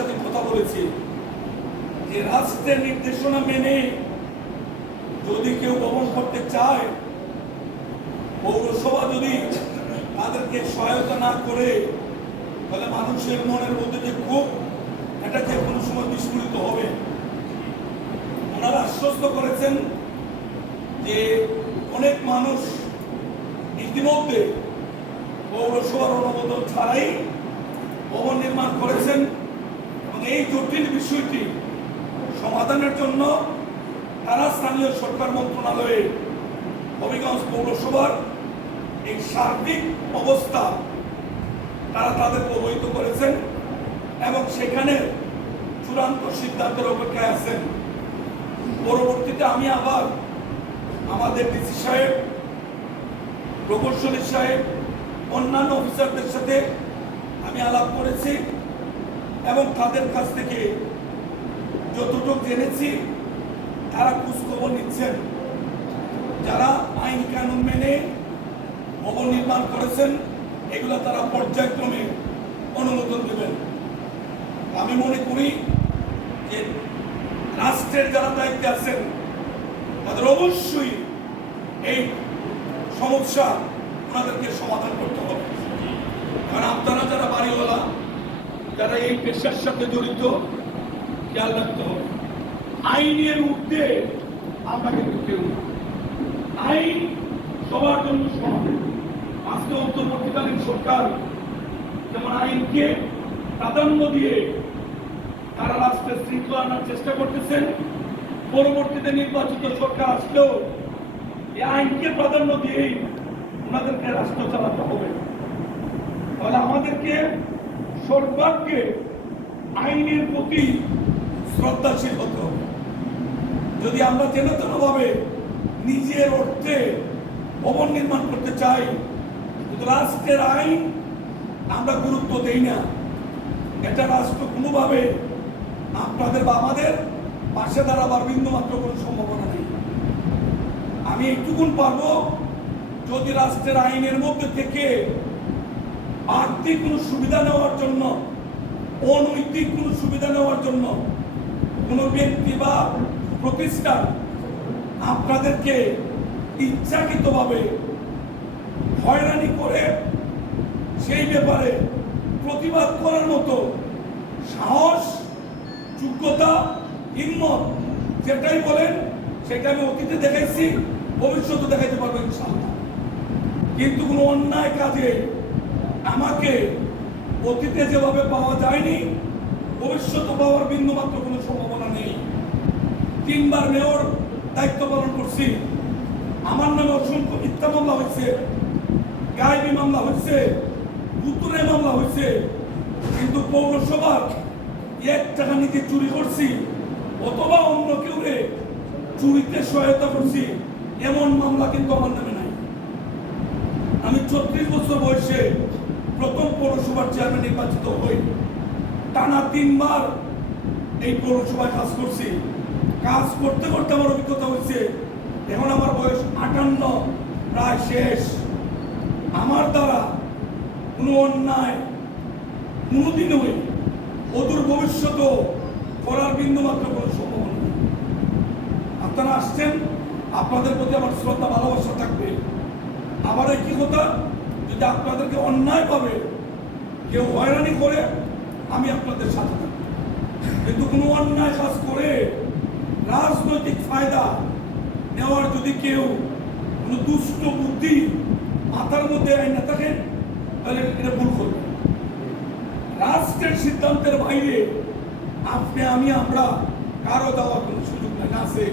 সাথে কথা বলেছি যে রাষ্ট্রের নির্দেশনা মেনে যদি কেউ ভ্রমণ করতে চায়, পৌরসভা যদি তাদেরকে সহায়তা না করে, তাহলে মানুষের মনের মধ্যে যে ক্ষোভ, এটা যে কোনো সময় বিস্ফোরিত হবে। ওনারা আশ্বস্ত করেছেন যে অনেক মানুষ ইতিমধ্যে পৌরসভার অনুমোদন ছাড়াই ভবন নির্মাণ করেছেন। এই জটিল বিষয়টি সমাধানের জন্য তারা স্থানীয় সরকার মন্ত্রণালয়ে হবিগঞ্জ পৌরসভার এই সার্বিক অবস্থা তারা তাদেরকে অবহিত করেছেন এবং সেখানে চূড়ান্ত সিদ্ধান্তের অপেক্ষায় আছেন। পরবর্তীতে আমি আবার আমাদের ডিসি সাহেব, প্রকৌশলী সাহেব, অন্যান্য অফিসারদের সাথে আমি আলাপ করেছি। এবং তাদের কাছ থেকে যতটুকু জেনেছি, তারা খোঁজখবর নিচ্ছেন। যারা আইন কানুন মেনে ভবন নির্মাণ করেছেন, এগুলো তারা পর্যায়ক্রমে অনুমোদন দেবেন। আমি মনে করি যে রাষ্ট্রের যারা দায়িত্বে আছেন, তাদের অবশ্যই এই সমস্যা ওনাদেরকে সমাধান করতে হবে। কারণ আপনারা যারা বাড়িওয়ালা যারা এই পেশার সাথে জড়িত, খেয়াল রাখতে হবে। আইনের ঊর্ধ্বে আমরা কিন্তু কেউ আইন সবার জন্য সমান। আজকে অন্তর্বর্তীকালীন সরকার যেমন আইনকে প্রাধান্য দিয়ে তারা রাষ্ট্রের শৃঙ্খলা আনার চেষ্টা করতেছেন, পরবর্তীতে নির্বাচিত সরকার আসলেও এই আইনকে প্রাধান্য দিয়েই ওনাদেরকে রাষ্ট্র চালাতে হবে। তাহলে আমাদেরকে সর্বাগ্যে আইনের প্রতি শ্রদ্ধাশীল হতে হবে। যদি আমরা যেন ভাবে নিজের অর্থে ভবন নির্মাণ করতে চাই রাষ্ট্রের আইন আমরা গুরুত্ব দেই না। এটা রাষ্ট্র কোনোভাবে আপনাদের বা আমাদের পাশে দাঁড়াবার বিন্দু মাত্র কোনো সম্ভাবনা নেই। আমি এইটুকুন পারব, যদি রাষ্ট্রের আইনের মধ্যে থেকে আর্থিক কোনো সুবিধা নেওয়ার জন্য, অনৈতিক কোনো সুবিধা নেওয়ার জন্য কোনো ব্যক্তি বা প্রতিষ্ঠান আপনাদেরকে ইচ্ছাকৃতভাবে হয়রানি করে সেই ব্যাপারে প্রতিবাদ করার মতো সাহস, যোগ্যতা, হিম্মত যেটাই বলেন, সেটা আমি অতীতে দেখাইছি ভবিষ্যতে দেখাইতে পারব ইনশাআল্লাহ। কিন্তু কোনো অন্যায় কাজে আমাকে অতীতে যেভাবে পাওয়া যায়নি ভবিষ্যতে পাওয়ার বিন্দু মাত্র কোনো সম্ভাবনা নেই। তিনবার মেয়র দায়িত্ব পালন করছি। আমার নামে অসংখ্য মিথ্যা মামলা হয়েছে, গায়েবী মামলা হয়েছে উত্তরে মামলা হয়েছে। কিন্তু পৌরসভার এক টাকা নিতে চুরি করছি, অথবা অন্য কেউ রে চুরিতে সহায়তা করছি, এমন মামলা কিন্তু আমার নামে নাই। আমি ছত্রিশ বছর বয়সে প্রথম পৌরসভার চেয়ারম্যান নির্বাচিত হই। টানা তিনবার এই পৌরসভায় কাজ করছি। কাজ করতে করতে আমার অভিজ্ঞতা হয়েছে, এখন আমার বয়স আটান্ন, প্রায় শেষ। আমার দ্বারা কোনো অন্যায় কোনোদিনই অদূর ভবিষ্যতেও করার বিন্দু মাত্র কোনো সম্ভাবনা নেই আপনারা আসছেন, আপনাদের প্রতি আমার শ্রদ্ধা, ভালোবাসা থাকবে। আবার একই কথা যদি আপনাদেরকে অন্যায় পাবে কেউ হয়রানি করে, আমি আপনাদের সাথে থাকব। কিন্তু কোনো অন্যায় কাজ করে রাজনৈতিক ফায়দা নেওয়ার যদি কেউ কোনো দুষ্ট বুদ্ধি মাথার মধ্যে আইন না থাকে, তাহলে এটা ভুল করবে। রাষ্ট্রের সিদ্ধান্তের বাইরে আপনি, আমি, আমরা কারও দেওয়ার কোনো সুযোগ নাই। আছে।